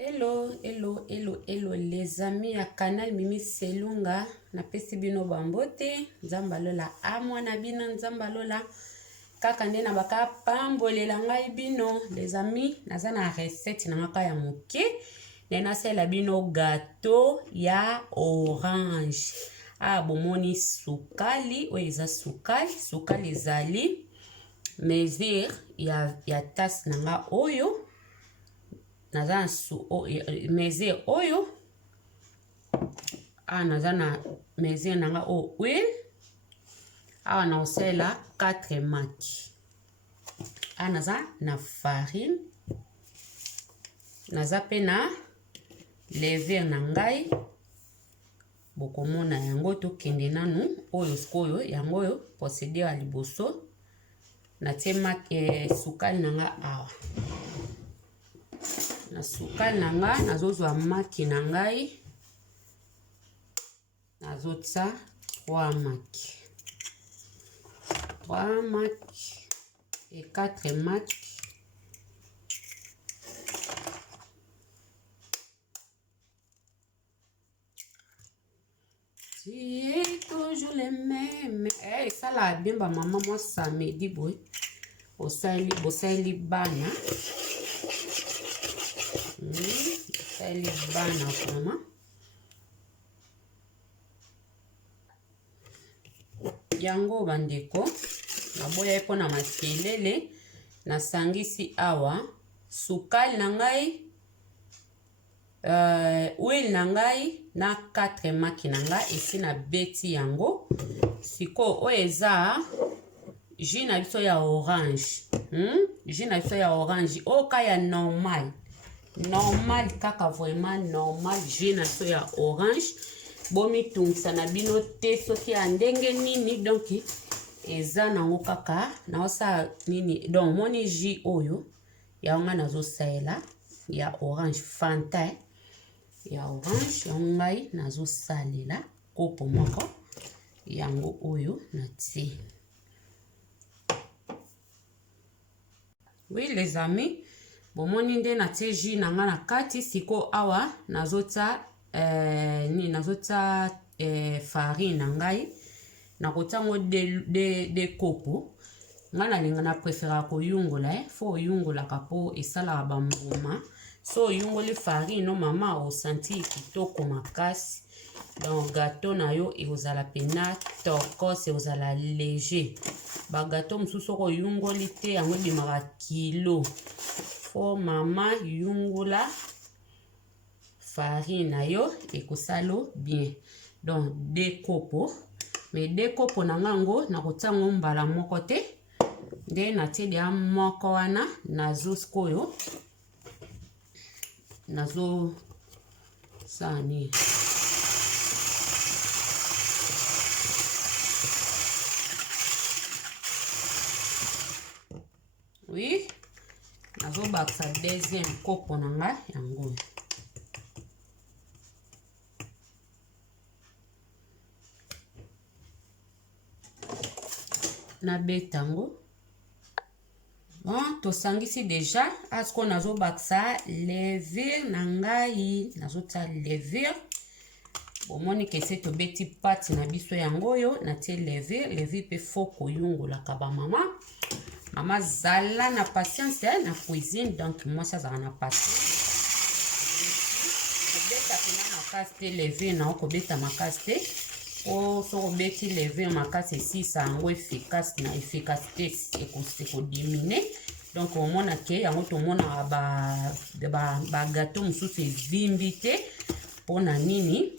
Hello, hello, hello, hello les amis à canal Mimi Selunga. Na pesi bino bambote, nzamba lola amwana bina nzamba lola. Kaka nde na baka pambolela ngai bino les amis, naza na recette na ngaka ya moke. Nena sela bino gâteau ya orange. Ah bomoni sukali, oeza sukali ezali mesure ya tasse nanga oyo. Naza mesure oyo naza na mesure nanga o huile awa na osela 4 maki naza na farine naza pe na levure na ngai bokomona yango tokende nanu oyo sikoyo yango oyo procédure ya liboso na tie sukali nanga awa na sukali nanga nazozwa maki na ngai nazotsa 3 maki et 4 maki tu es toujours le même ça la bimba maman moi samedi boy bosali bana bosali bana vraiment yango bandeko naboya po na makelele nasangisi awa sukali na ngai huile na ngai na 4 maki na ngai esi na beti yango siko oyo eza jus na biso ya orange jus na biso ya orange oka ya normal kaka vraiment normal jus na biso ya orange bomitungisa na bino te soki ya ndenge nini donc eza nango kaka naosa nini donc moni jus oyo yango nga nazosalela ya orange fanta ya orange yango ngai nazosalela kopo moko yango oyo natie. Oui les amis, bomoni nde natie jus nanga na kati siko awa nazota farine na ngai nakotango de kopo nga nalinga na prefera koyungola fo oyungolaka po esalaka bambuma so oyungoli farine no mama osanti kitoko makasi donc gâteau na yo ekozala pena torkos ekozala léger ba gâteau mosusu oyungoli te yango ebimaka kilo fo mama yungola farine na yo ekosalo bien donc 2 kopo mais 2 kopo na ngango nakotango mbala moko te nde natie dia moko wana nazo sikoyo nazo sani oui nazo baksa deuxième kopo na nga yango na betango bon tosangisi déjà asko nazo baksa levure na ngai nazota levure bomoni kese tobeti pati na biso yango yo natie levure pe foko yungolaka ba mama zala na patience na cuisine donc moi ça zala na patience kobeta pena makasi te levure na okobeta makasi te o so beti levure makasi esisa yango efficace na efficacité ekodimine donc omona ke yango tomona ba gâteau mosusu evimbi te mpona nini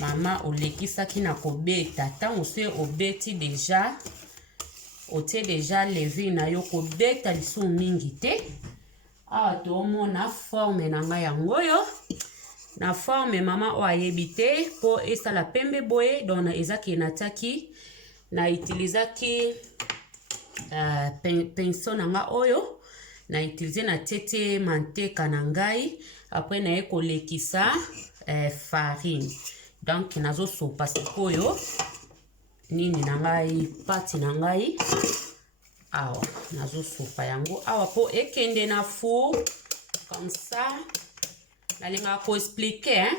mama olekisaki na kobeta ntango se obeti déjà otie déjà levure na yo kobeta lisusu mingi te awa tomona forme na ngai yango oyo na forme mama o ayebi te po esala pembe boye donc ezaki nataki na utilizaki pinceau nanga oyo na utiliser na tete manteka na ngai après na ye kolekisa farine donc nazo sopa sikoyo nini na ngai pati na ngai awa nazo sopa yango awa po ekende na four comme ça nalinga ko expliquer hein.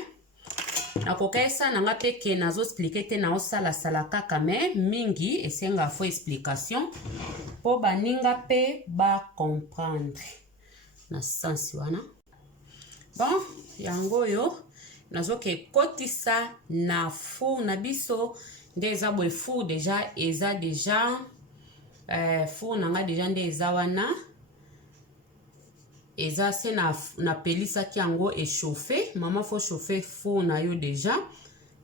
Nakokaisa nanga peke nazo expliquer te na osala sala kaka me mingi esenga fo explication po baninga pe ba comprendre na sens wana. Bon, yango yo nazo ke kotisa na four na biso nde eza boye four déjà eza déjà four nanga déjà nde eza wana eza se na pelisaki yango échauffer maman faut chauffer four na yo déjà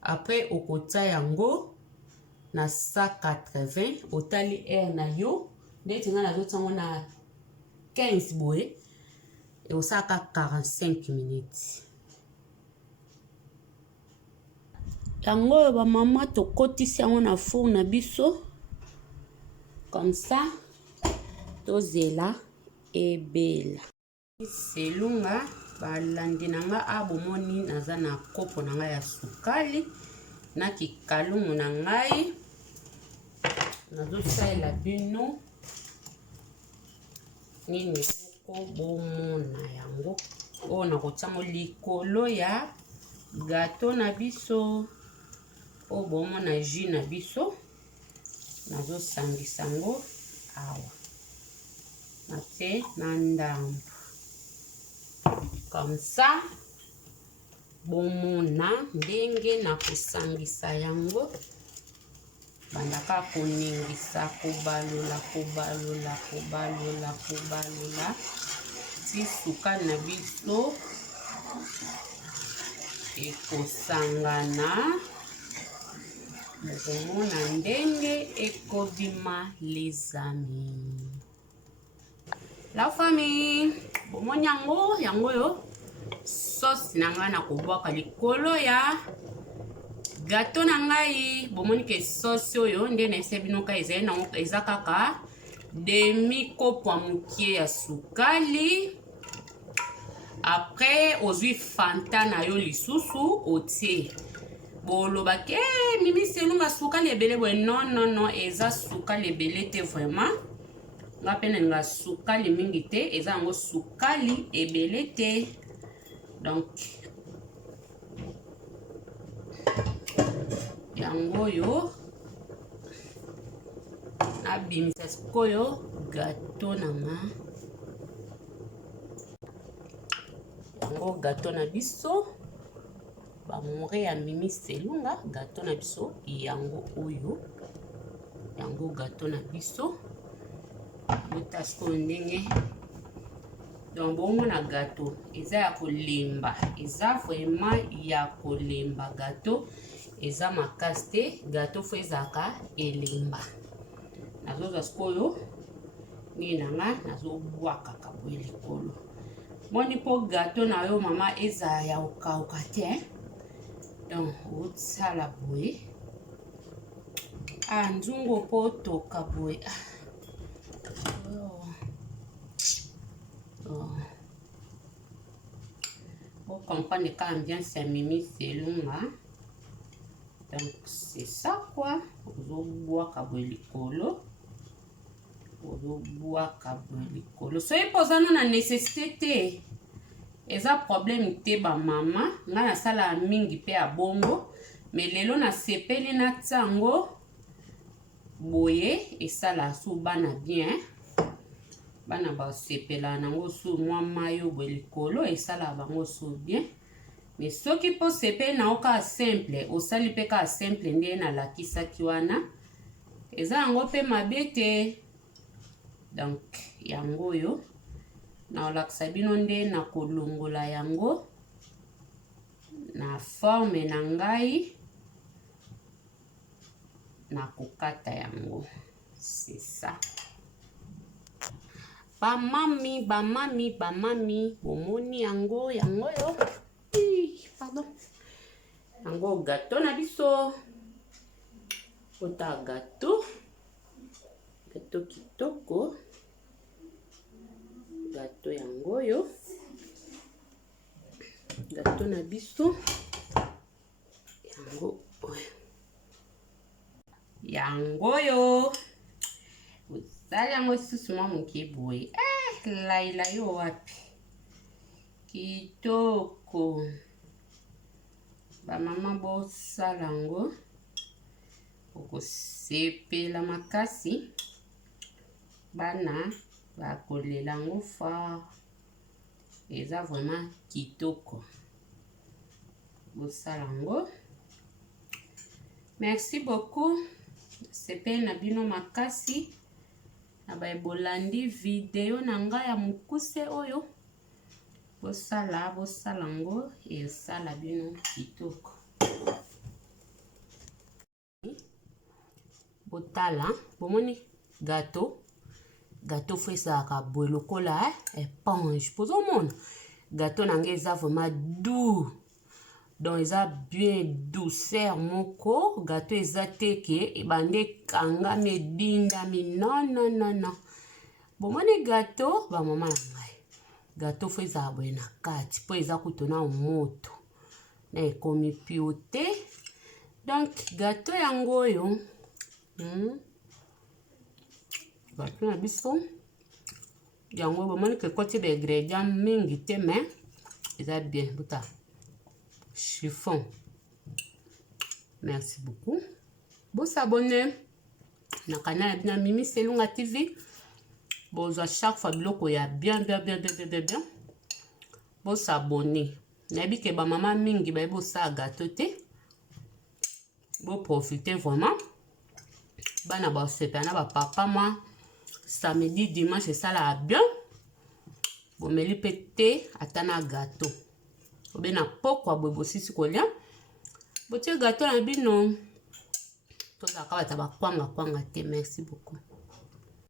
après okota yango na 180 otali air na yo nde tinga nazo tango na 15 boye et osaka 45 minutes. Yango ba mama to kotisi yango na four na biso comme ça tozela ebela. Selunga balandi nanga abomoni naza na kopo nanga ya sukali na kikalumu na ngai nazo saela bino nini ko bomona yango o na kotiamo likolo ya gâteau na biso o bomona jus na biso nazo sangisa ngo awa mate na ndambo comme ça bomona ndenge na kosangisa yango bandaka koningisa kobalola ti sukali na biso ekosangana bomona ndenge ekobima les amis. La famille, bomoni yango yo sauce na ngai na kobwaka likolo ya gâteau na ngai bomoni ke sauce oyo nde na ese bino ka ezali nango eza kaka demi kopo mokie ya sukali. Après ozwi fanta na yo lisusu otie boloba ke mimi selunga sukali ebele boye non eza sukali ebele te vraiment nga pene nga sukali mingi te eza yango sukali ebele te donc yango yo abimisa sikoyo gâteau nanga yango gâteau na biso bamore ya mimi selunga gâteau na biso yango oyo yango gâteau na biso motasko ndenge donc bomona gâteau eza ya kolemba eza vraiment ya kolemba gâteau eza makasi te gâteau fo ezaka elemba nazozwa sikoyo nini nanga nazobwakaka boye likolo moni mpo gâteau na yo mama eza ya okauka te donc osala boye nzungu mpo otoka boye Vous comprenez quand ambiance ya mimi selunga donc c'est ça quoi ozoboaka boye likolo soki pozana na nécessité te eza problème te ba mama nga nasala mingi pe ya bongo mais lelo nasepeli na tango boye esala su bana bien bana basepela nango su mwa mayo boye likolo esala bango su bien mais soki po sepeli na oka simple osali pe ka simple nde nalakisaki wana eza yango pe mabe te donc yango yo na olakisa bino nde na kolongola yango na forme na ngai na kokata yango c'est ça. Bamami bomoni yango yo pardon yango gâteau na biso ota gâteau kitoko gâteau yango yo gâteau na biso yango yo osali yango susu mwa moke boye laila yo wapi kitoko ba mama bo salango okosepela makasi bana ba kolelango fa eza vraiment kitoko bosalango. Merci beaucoup. Sepeli na bino makasi na ba bolandi video na ngai ya mukuse oyo bosalango esala bino kitoko. Botala bomoni gâteau fo ezalaka boye lokola éponge. Pozomona gâteau na ngai eza vraiment doux, donc eza bien douceur moko. Gâteau eza teke ebande kanga medindami non. Bomoni gâteau ba mama na ngai gâteau fo ezala boye na kati po eza kutona moto na ekomi piote. Donc gâteau yango oyo gâteau na biso yango bomoni ke koti ba ingrédients mingi te mais eza bien. Buta chiffon. Merci beaucoup. Bon s'abonner na canal na Mimi Selunga TV. Bon à chaque fois biloko ya bien. Bon s'abonner. Nabi ke ba mama mingi ba bo sa gâteau te. Bon profiter vraiment. Bana ba sepa na ba papa moi samedi dimanche ça la bien. Bon meli pété atana gâteau. Obena pokwa bobo sisi kolia. Botie gâteau na bino. Toza ka bata ba kwanga te. Merci beaucoup.